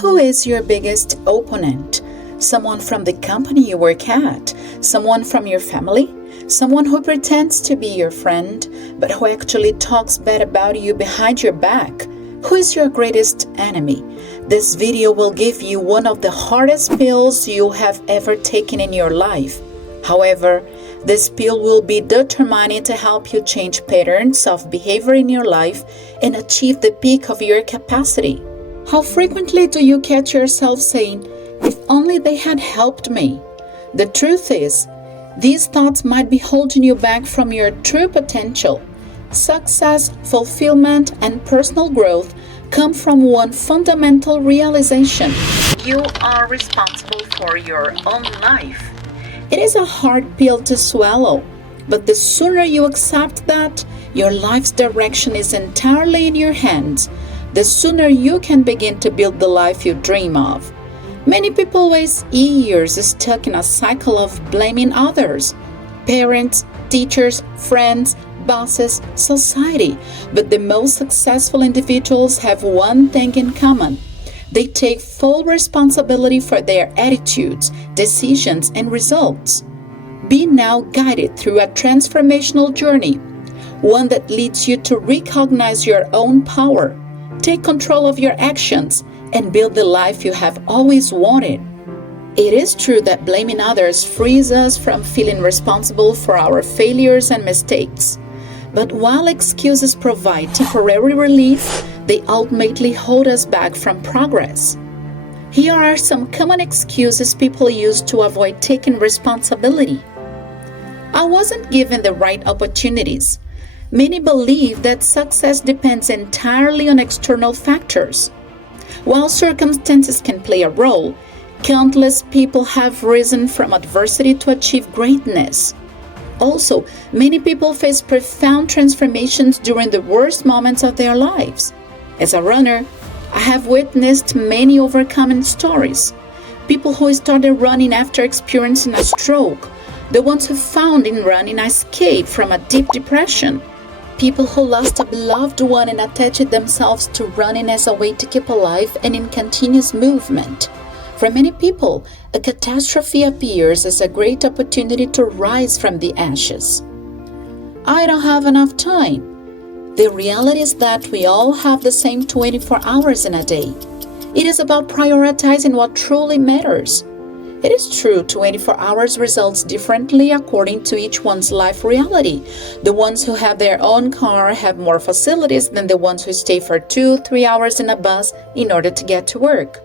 Who is your biggest opponent? Someone from the company you work at? Someone from your family? Someone who pretends to be your friend, but who actually talks bad about you behind your back? Who is your greatest enemy? This video will give you one of the hardest pills you have ever taken in your life. However, this pill will be determined to help you change patterns of behavior in your life and achieve the peak of your capacity. How frequently do you catch yourself saying, "If only they had helped me"? The truth is, these thoughts might be holding you back from your true potential. Success, fulfillment, and personal growth come from one fundamental realization: you are responsible for your own life. It is a hard pill to swallow, but the sooner you accept that your life's direction is entirely in your hands, the sooner you can begin to build the life you dream of. Many people waste years stuck in a cycle of blaming others: parents, teachers, friends, bosses, society. But the most successful individuals have one thing in common: they take full responsibility for their attitudes, decisions, and results. Be now guided through a transformational journey, one that leads you to recognize your own power, take control of your actions, and build the life you have always wanted. It is true that blaming others frees us from feeling responsible for our failures and mistakes. But while excuses provide temporary relief, they ultimately hold us back from progress. Here are some common excuses people use to avoid taking responsibility. I wasn't given the right opportunities. Many believe that success depends entirely on external factors. While circumstances can play a role, countless people have risen from adversity to achieve greatness. Also, many people face profound transformations during the worst moments of their lives. As a runner, I have witnessed many overcoming stories. People who started running after experiencing a stroke, the ones who found in running an escape from a deep depression, people who lost a beloved one and attached themselves to running as a way to keep alive and in continuous movement. For many people, a catastrophe appears as a great opportunity to rise from the ashes. I don't have enough time. The reality is that we all have the same 24 hours in a day. It is about prioritizing what truly matters. It is true, 24 hours results differently according to each one's life reality. The ones who have their own car have more facilities than the ones who stay for 2-3 hours in a bus in order to get to work.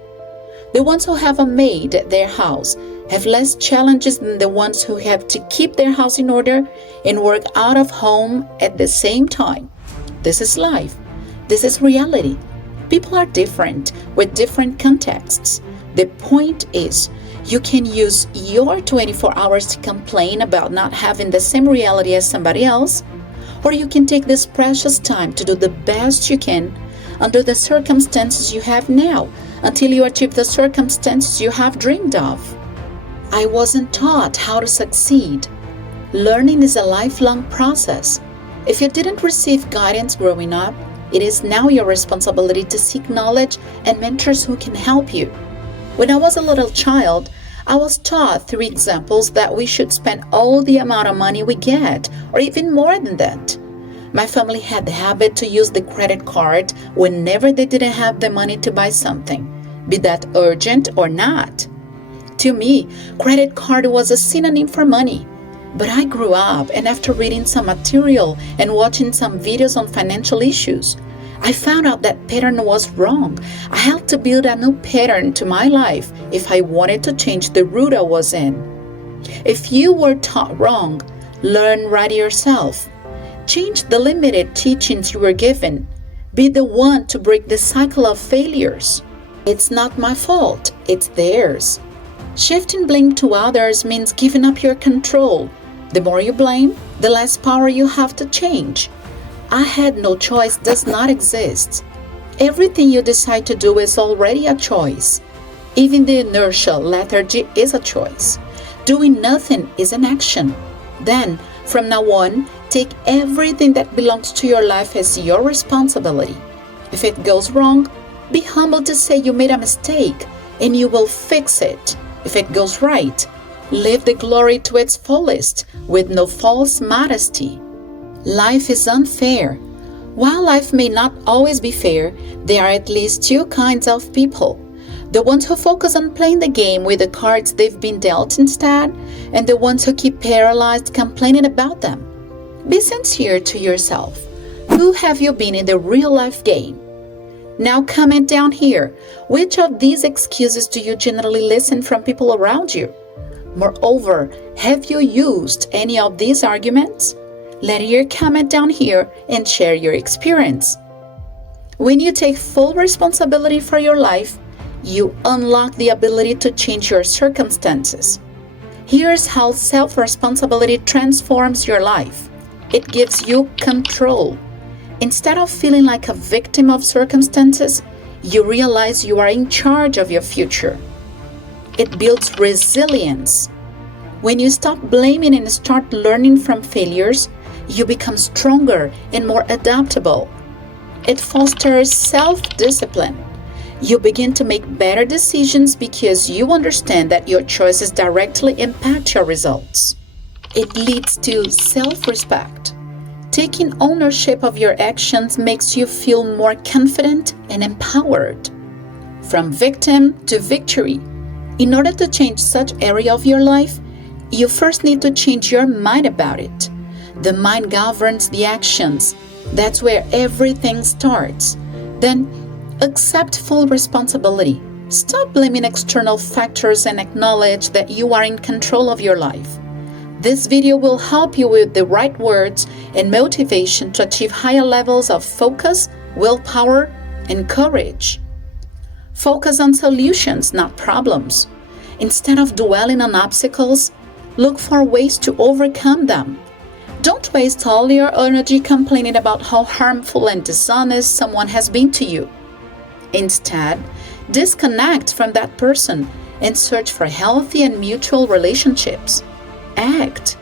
The ones who have a maid at their house have less challenges than the ones who have to keep their house in order and work out of home at the same time. This is life. This is reality. People are different with different contexts. The point is, you can use your 24 hours to complain about not having the same reality as somebody else, or you can take this precious time to do the best you can under the circumstances you have now, until you achieve the circumstances you have dreamed of. I wasn't taught how to succeed. Learning is a lifelong process. If you didn't receive guidance growing up, it is now your responsibility to seek knowledge and mentors who can help you. When I was a little child, I was taught through examples that we should spend all the amount of money we get, or even more than that. My family had the habit to use the credit card whenever they didn't have the money to buy something, be that urgent or not. To me, credit card was a synonym for money. But I grew up, and after reading some material and watching some videos on financial issues, I found out that pattern was wrong. I had to build a new pattern to my life if I wanted to change the route I was in. If you were taught wrong, learn right yourself. Change the limited teachings you were given. Be the one to break the cycle of failures. It's not my fault, it's theirs. Shifting blame to others means giving up your control. The more you blame, the less power you have to change. I had no choice does not exist. Everything you decide to do is already a choice. Even the inertial lethargy is a choice. Doing nothing is an action. Then, from now on, take everything that belongs to your life as your responsibility. If it goes wrong, Be humble to say you made a mistake and you will fix it. If it goes right, live the glory to its fullest with no false modesty. Life is unfair. While life may not always be fair, there are at least two kinds of people. The ones who focus on playing the game with the cards they've been dealt instead, and the ones who keep paralyzed complaining about them. Be sincere to yourself. Who have you been in the real life game? Now comment down here, which of these excuses do you generally listen from people around you? Moreover, have you used any of these arguments? Let your comment down here and share your experience. When you take full responsibility for your life, you unlock the ability to change your circumstances. Here's how self-responsibility transforms your life. It gives you control. Instead of feeling like a victim of circumstances, you realize you are in charge of your future. It builds resilience. When you stop blaming and start learning from failures, you become stronger and more adaptable. It fosters self-discipline. You begin to make better decisions because you understand that your choices directly impact your results. It leads to self-respect. Taking ownership of your actions makes you feel more confident and empowered. From victim to victory. In order to change such area of your life, you first need to change your mind about it. The mind governs the actions. That's where everything starts. Then, accept full responsibility. Stop blaming external factors and acknowledge that you are in control of your life. This video will help you with the right words and motivation to achieve higher levels of focus, willpower, and courage. Focus on solutions, not problems. Instead of dwelling on obstacles, look for ways to overcome them. Don't waste all your energy complaining about how harmful and dishonest someone has been to you. Instead, disconnect from that person and search for healthy and mutual relationships. Act.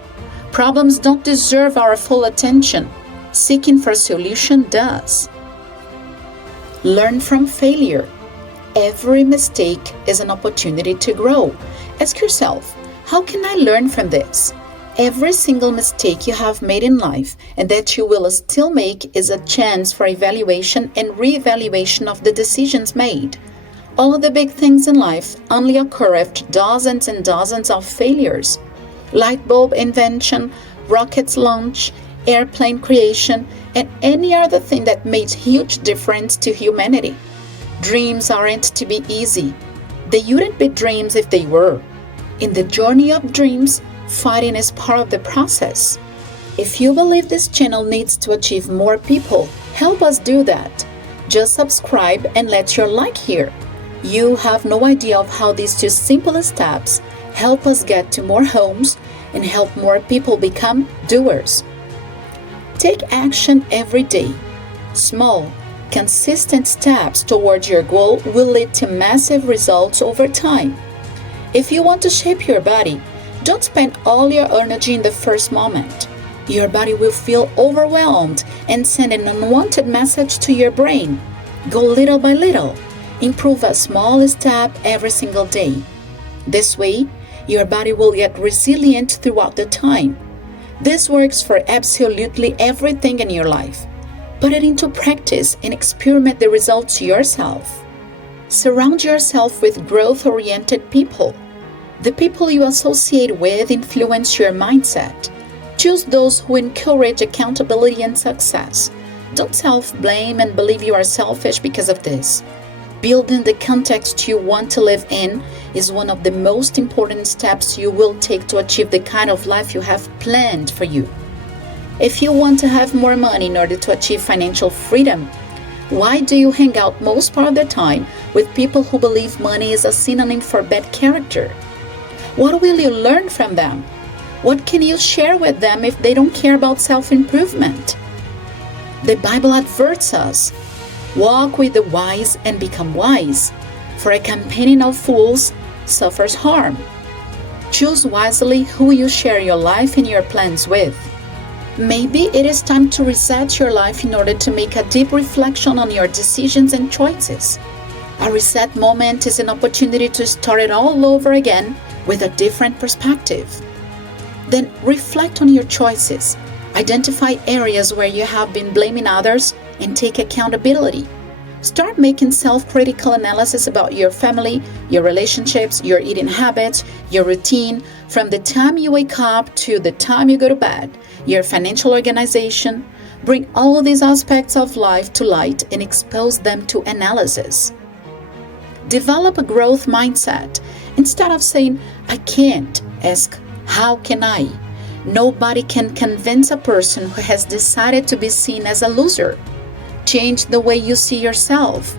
Problems don't deserve our full attention. Seeking for a solution does. Learn from failure. Every mistake is an opportunity to grow. Ask yourself, how can I learn from this? Every single mistake you have made in life and that you will still make is a chance for evaluation and re-evaluation of the decisions made. All of the big things in life only occur after dozens and dozens of failures. Light bulb invention, rockets launch, airplane creation, and any other thing that made huge difference to humanity. Dreams aren't to be easy. They wouldn't be dreams if they were. In the journey of dreams, fighting is part of the process. If you believe this channel needs to achieve more people, help us do that. Just subscribe and let your like here. You have no idea of how these two simple steps help us get to more homes and help more people become doers. Take action every day. Small, consistent steps towards your goal will lead to massive results over time. If you want to shape your body, don't spend all your energy in the first moment. Your body will feel overwhelmed and send an unwanted message to your brain. Go little by little. Improve a small step every single day. This way, your body will get resilient throughout the time. This works for absolutely everything in your life. Put it into practice and experiment the results yourself. Surround yourself with growth-oriented people. The people you associate with influence your mindset. Choose those who encourage accountability and success. Don't self-blame and believe you are selfish because of this. Building the context you want to live in is one of the most important steps you will take to achieve the kind of life you have planned for you. If you want to have more money in order to achieve financial freedom, why do you hang out most part of the time with people who believe money is a synonym for bad character? What will you learn from them? What can you share with them if they don't care about self-improvement? The Bible adverts us, walk with the wise and become wise, for a companion of fools suffers harm. Choose wisely who you share your life and your plans with. Maybe it is time to reset your life in order to make a deep reflection on your decisions and choices. A reset moment is an opportunity to start it all over again with a different perspective. Then reflect on your choices. Identify areas where you have been blaming others and take accountability. Start making self-critical analysis about your family, your relationships, your eating habits, your routine, from the time you wake up to the time you go to bed, your financial organization. Bring all these aspects of life to light and expose them to analysis. Develop a growth mindset. Instead of saying, I can't, ask, how can I? Nobody can convince a person who has decided to be seen as a loser. Change the way you see yourself.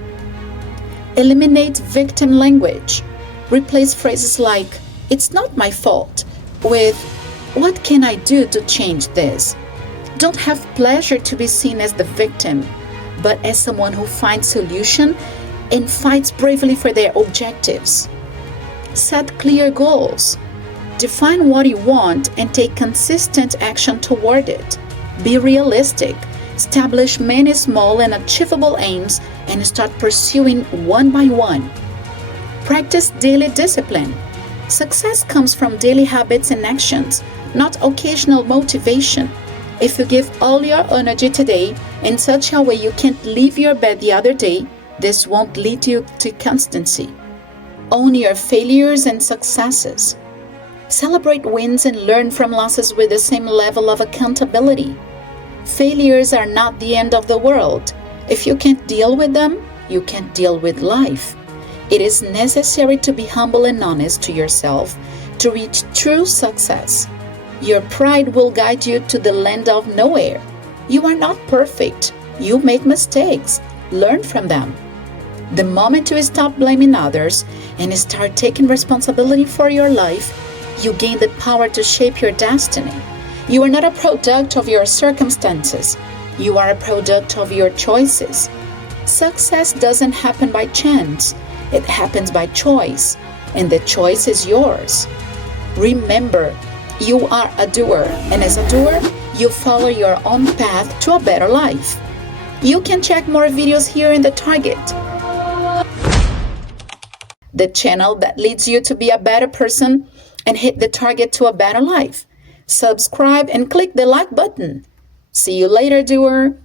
Eliminate victim language. Replace phrases like, it's not my fault, with, what can I do to change this? Don't have pleasure to be seen as the victim, but as someone who finds solution and fights bravely for their objectives. Set clear goals. Define what you want and take consistent action toward it. Be realistic. Establish many small and achievable aims and start pursuing one by one. Practice daily discipline. Success comes from daily habits and actions, not occasional motivation. If you give all your energy today in such a way you can't leave your bed the other day, this won't lead you to constancy. Own your failures and successes. Celebrate wins and learn from losses with the same level of accountability. Failures are not the end of the world. If you can't deal with them, you can't deal with life. It is necessary to be humble and honest to yourself to reach true success. Your pride will guide you to the land of nowhere. You are not perfect. You make mistakes. Learn from them. The moment you stop blaming others and start taking responsibility for your life, you gain the power to shape your destiny. You are not a product of your circumstances. You are a product of your choices. Success doesn't happen by chance. It happens by choice, and the choice is yours. Remember, you are a doer, and as a doer, you follow your own path to a better life. You can check more videos here in the Target, the channel that leads you to be a better person and hit the target to a better life. Subscribe and click the like button. See you later, doer.